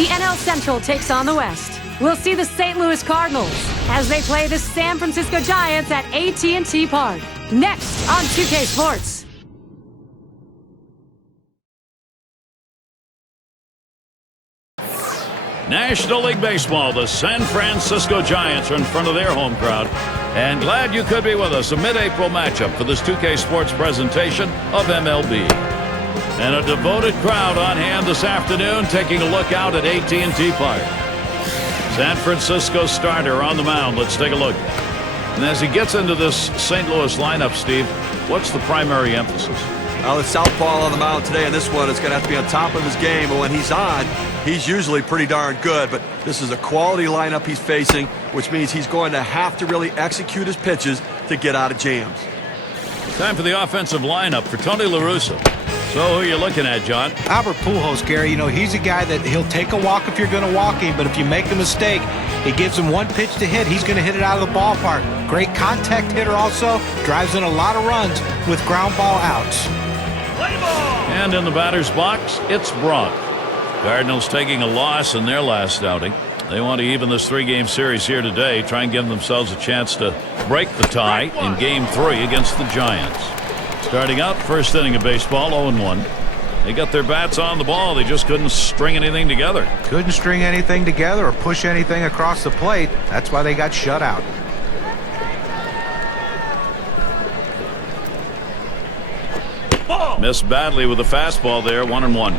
The NL Central takes on the West. We'll see the St. Louis Cardinals as they play the San Francisco Giants at AT&T Park. Next on 2K Sports. National League Baseball, the San Francisco Giants are in front of their home crowd. And glad you could be with us. A mid-April matchup for this 2K Sports presentation of MLB. And a devoted crowd on hand this afternoon taking a look out at AT&T Park. San Francisco starter on the mound. Let's take a look. And as he gets into this St. Louis lineup, Steve, what's the primary emphasis? Well, the southpaw on the mound today, and this one is going to have to be on top of his game. And when he's on, he's usually pretty darn good. But this is a quality lineup he's facing, which means he's going to have to really execute his pitches to get out of jams. Time for the offensive lineup for Tony La Russa. So who are you looking at, John? Albert Pujols, Gary. You know, he's a guy that he'll take a walk if you're going to walk him, but if you make a mistake, he gives him one pitch to hit. He's going to hit it out of the ballpark. Great contact hitter also. Drives in a lot of runs with ground ball outs. And in the batter's box, it's Braun. Cardinals taking a loss in their last outing. They want to even this three-game series here today, try and give themselves a chance to break the tie in Game 3 against the Giants. Starting out, first inning of baseball, 0-1. They got their bats on the ball. They just couldn't string anything together. Couldn't string anything together or push anything across the plate. That's why they got shut out. Missed badly with a fastball there, 1-1.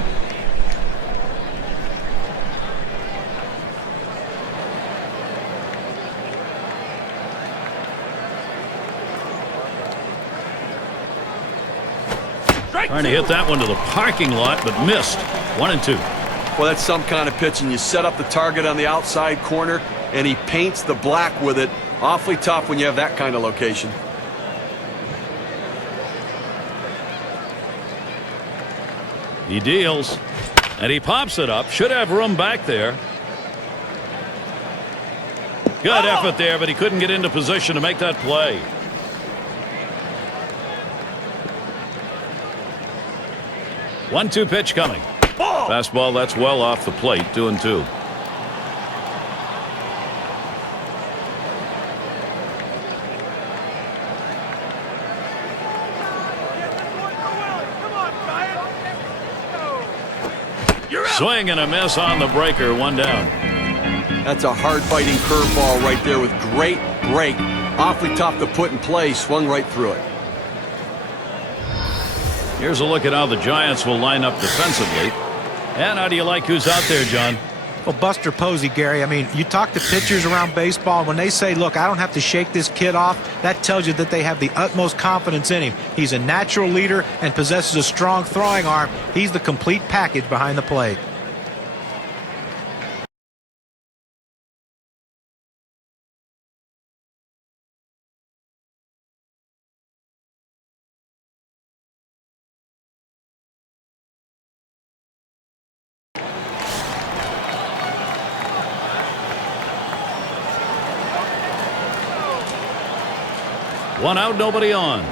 Trying to hit that one to the parking lot, but missed. 1-2. Well, that's some kind of pitch, and you set up the target on the outside corner, and he paints the black with it. Awfully tough when you have that kind of location. He deals, and he pops it up. Should have room back there. Good effort there, but he couldn't get into position to make that play. One-two pitch coming. Fastball, that's well off the plate. 2-2. Swing and a miss on the breaker. One down. That's a hard-biting curveball right there with great break. Awfully tough to put in play. Swung right through it. Here's a look at how the Giants will line up defensively. And how do you like who's out there, John? Well, Buster Posey, Gary, I mean, you talk to pitchers around baseball, and when they say, look, I don't have to shake this kid off, that tells you that they have the utmost confidence in him. He's a natural leader and possesses a strong throwing arm. He's the complete package behind the plate. One out, nobody on.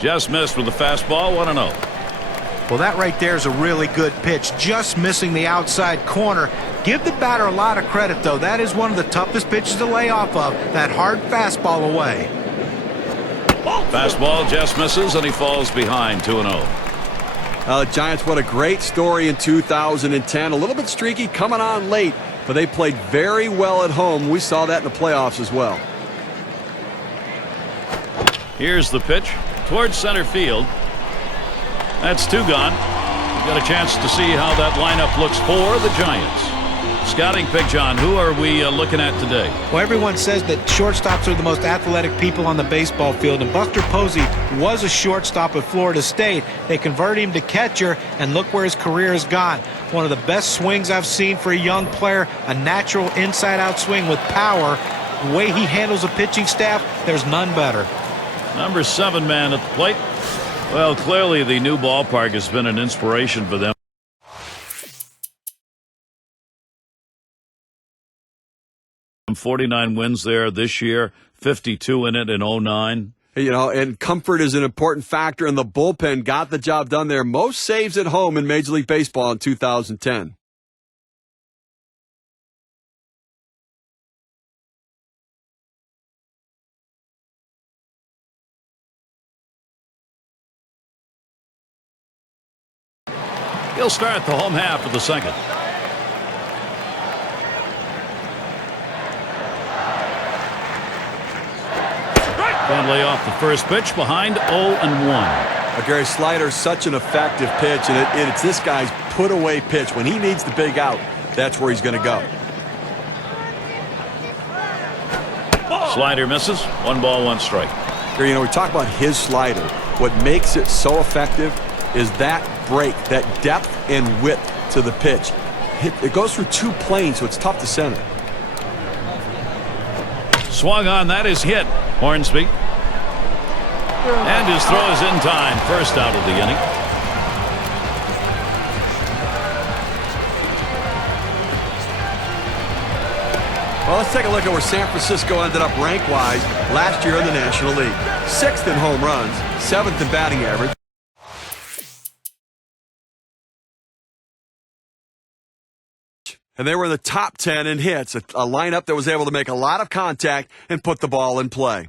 Just missed with the fastball. 1-0. Well, that right there is a really good pitch. Just missing the outside corner. Give the batter a lot of credit, though. That is one of the toughest pitches to lay off of. That hard fastball away. Fastball just misses, and he falls behind. 2-0. The Giants, what a great story in 2010. A little bit streaky coming on late, but they played very well at home. We saw that in the playoffs as well. Here's the pitch towards center field. That's two gone. We've got a chance to see how that lineup looks for the Giants. Scouting pick, John. Who are we looking at today? Well, everyone says that shortstops are the most athletic people on the baseball field, and Buster Posey was a shortstop at Florida State. They converted him to catcher, and look where his career has gone. One of the best swings I've seen for a young player, a natural inside-out swing with power. The way he handles a pitching staff, there's none better. Number 7 man at the plate. Well, clearly the new ballpark has been an inspiration for them. 49 wins there this year, 52 in it in 09. You know, and comfort is an important factor, and the bullpen got the job done there. Most saves at home in Major League Baseball in 2010. He'll start the home half of the second. Finley off the first pitch behind 0-1. Gary, slider's such an effective pitch, and it's this guy's put-away pitch. When he needs the big out, that's where he's going to go. Slider misses. 1 ball, 1 strike. Gary, you know, we talk about his slider. What makes it so effective is that break, that depth and width to the pitch. It goes through 2 planes, so it's tough to center. Swung on, that is hit. Hornsby. And his throw is in time. First out of the inning. Well, let's take a look at where San Francisco ended up rank-wise last year in the National League. 6th in home runs, 7th in batting average. And they were in the top 10 in hits, a lineup that was able to make a lot of contact and put the ball in play.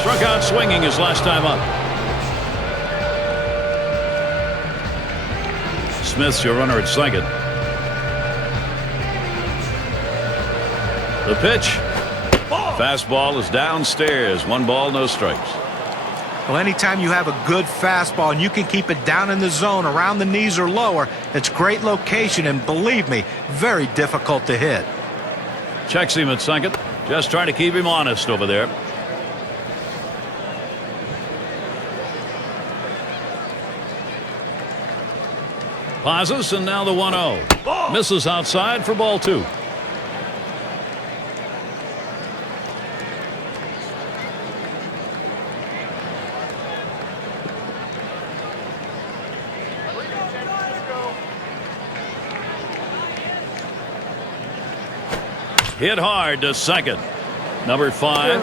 Struck out swinging his last time up. Smith's your runner at second. The pitch. Fastball is downstairs. 1 ball, no strikes. Well, anytime you have a good fastball and you can keep it down in the zone around the knees or lower, it's great location, and believe me, very difficult to hit. Checks him at second. Just trying to keep him honest over there. Pauses, and now the 1-0. Misses outside for ball 2. Hit hard to second. Number 5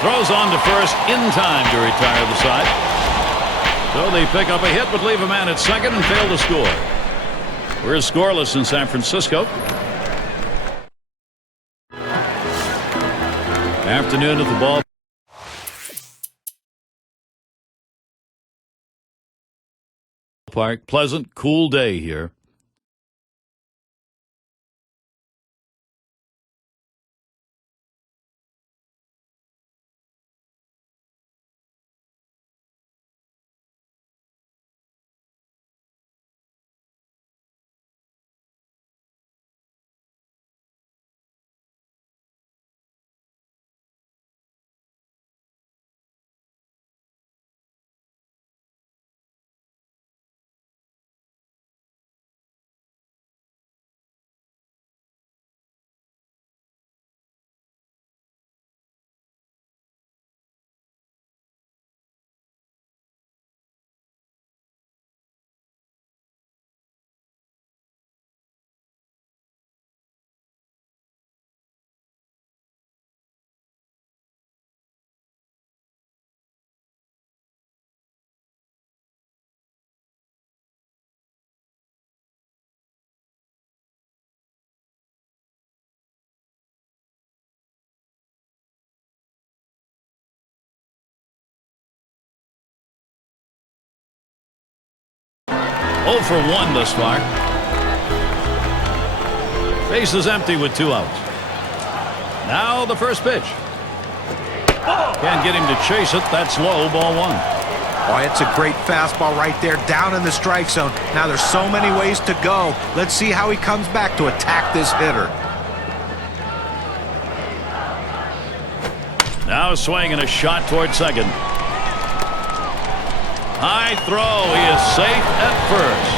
throws on to first in time to retire the side. So they pick up a hit but leave a man at second and fail to score. We're scoreless in San Francisco. Afternoon at the ball park. Pleasant, cool day here. Oh for 1 thus far. Base is empty with 2 outs. Now the first pitch. Can't get him to chase it. That's low. Ball 1. Oh, it's a great fastball right there down in the strike zone. Now there's so many ways to go. Let's see how he comes back to attack this hitter. Now a swing and a shot toward second. High throw. He is safe at first.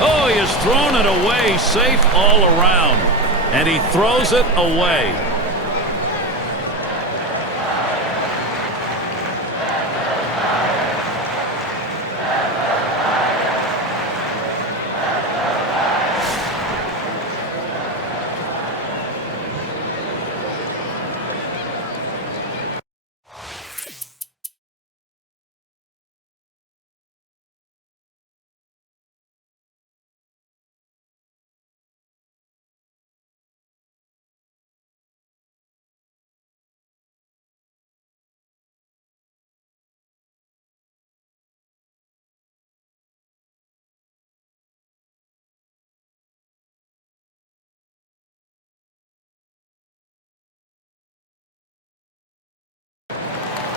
Oh, he has thrown it away, safe all around. And he throws it away.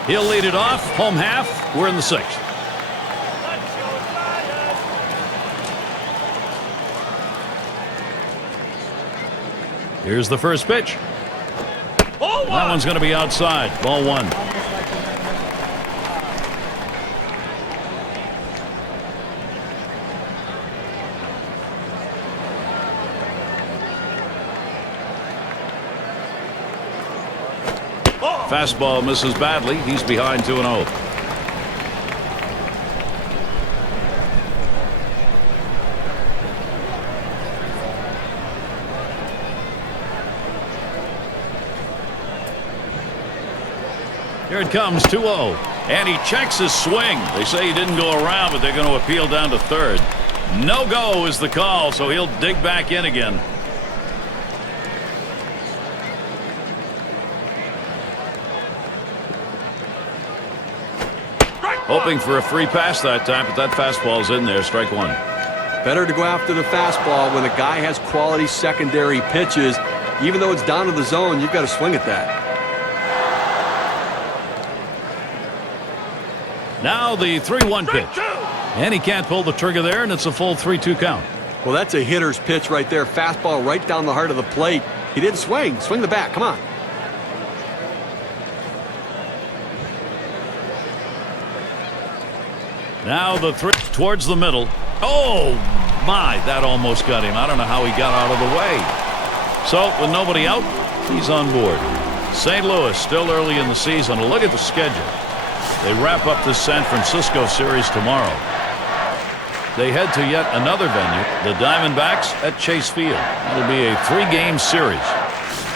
He'll lead it off. Home half. We're in the 6th. Here's the first pitch. That one's going to be outside. Ball 1. Fastball misses badly. He's behind 2-0. Here it comes, 2-0. And he checks his swing. They say he didn't go around, but they're going to appeal down to third. No go is the call, so he'll dig back in again. Hoping for a free pass that time, but that fastball's in there. Strike 1. Better to go after the fastball when a guy has quality secondary pitches. Even though it's down to the zone, you've got to swing at that. Now the 3-1 pitch. And he can't pull the trigger there, and it's a full 3-2 count. Well, that's a hitter's pitch right there. Fastball right down the heart of the plate. He didn't swing. Swing the bat. Come on. Now the 3 towards the middle. Oh, my. That almost got him. I don't know how he got out of the way. So, with nobody out, he's on board. St. Louis still early in the season. Look at the schedule. They wrap up this San Francisco series tomorrow. They head to yet another venue, the Diamondbacks at Chase Field. It'll be a 3-game series.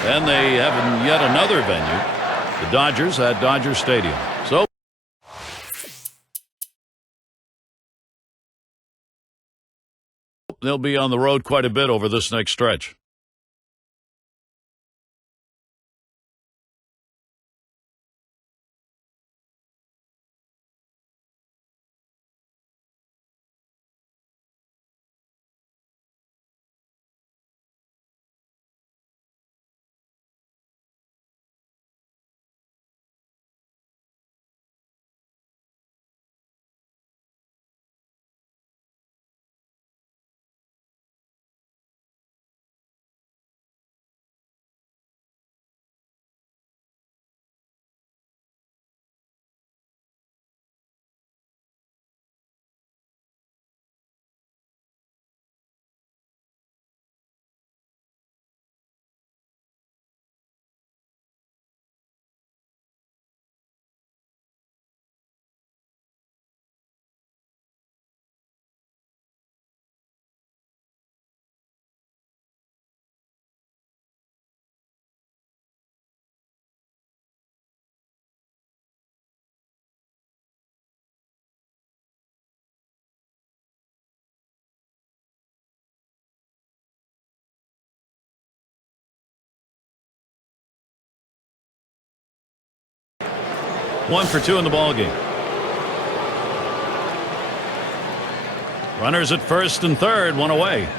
Then they have yet another venue, the Dodgers at Dodger Stadium. So they'll be on the road quite a bit over this next stretch. One for 2 in the ball game. Runners at first and third, 1 away.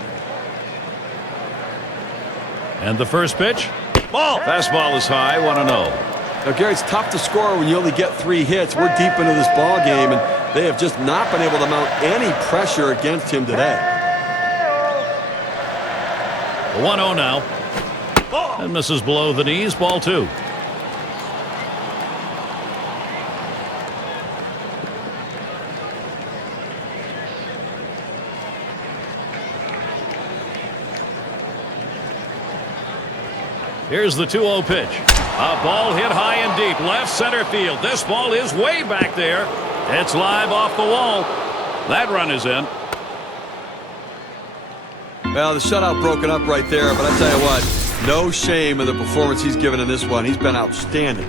And the first pitch. Ball. Fastball is high, 1-0. Now, Gary, it's tough to score when you only get 3 hits. We're deep into this ball game, and they have just not been able to mount any pressure against him today. 1-0 now. And misses below the knees, ball 2. Here's the 2-0 pitch. A ball hit high and deep, left center field. This ball is way back there. It's live off the wall. That run is in. Well, the shutout broken up right there, but I tell you what, no shame in the performance he's given in this one. He's been outstanding.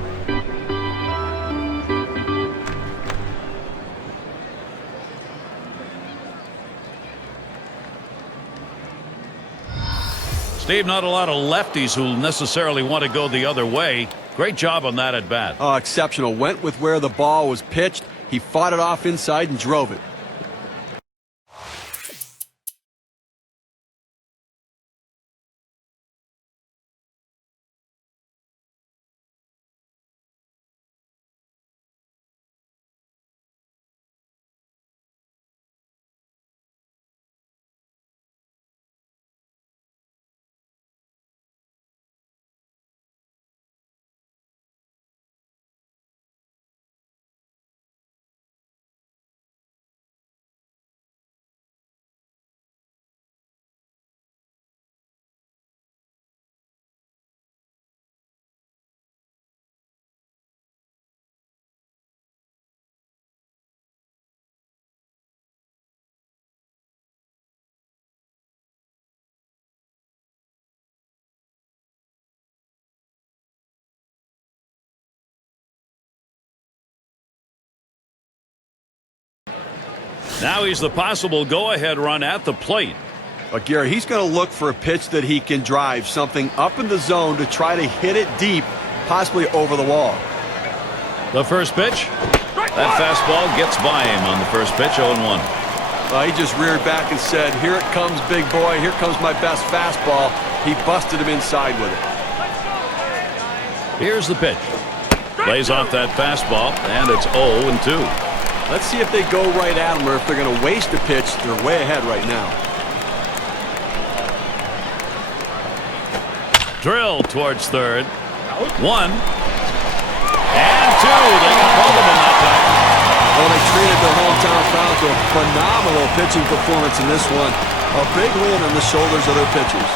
Steve, not a lot of lefties who necessarily want to go the other way. Great job on that at bat. Oh, exceptional. Went with where the ball was pitched. He fought it off inside and drove it. Now he's the possible go-ahead run at the plate. But Gary, he's going to look for a pitch that he can drive, something up in the zone to try to hit it deep, possibly over the wall. The first pitch. That fastball gets by him on the first pitch, 0-1. He just reared back and said, here it comes, big boy. Here comes my best fastball. He busted him inside with it. Here's the pitch. Lays off that fastball, and it's 0-2. Let's see if they go right at him or if they're going to waste a pitch. They're way ahead right now. Drilled towards third. 1 and 2. They got both of them that time. Well, they treated their hometown crowd to a phenomenal pitching performance in this one. A big win on the shoulders of their pitchers.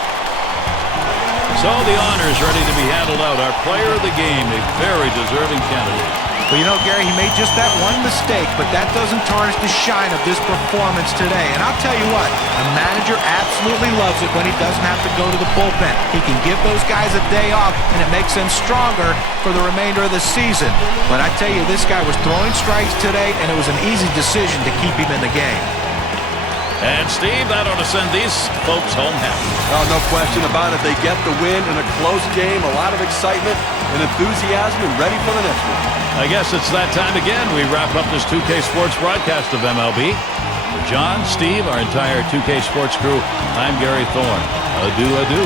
So the honors ready to be handled out. Our player of the game, a very deserving candidate. Well, you know, Gary, he made just that one mistake, but that doesn't tarnish the shine of this performance today. And I'll tell you what, a manager absolutely loves it when he doesn't have to go to the bullpen. He can give those guys a day off, and it makes them stronger for the remainder of the season. But I tell you, this guy was throwing strikes today, and it was an easy decision to keep him in the game. And, Steve, that ought to send these folks home happy. Oh, no question about it. They get the win in a close game, a lot of excitement and enthusiasm, and ready for the next one. I guess it's that time again. We wrap up this 2K Sports broadcast of MLB. For John, Steve, our entire 2K Sports crew, I'm Gary Thorne. Adieu, adieu.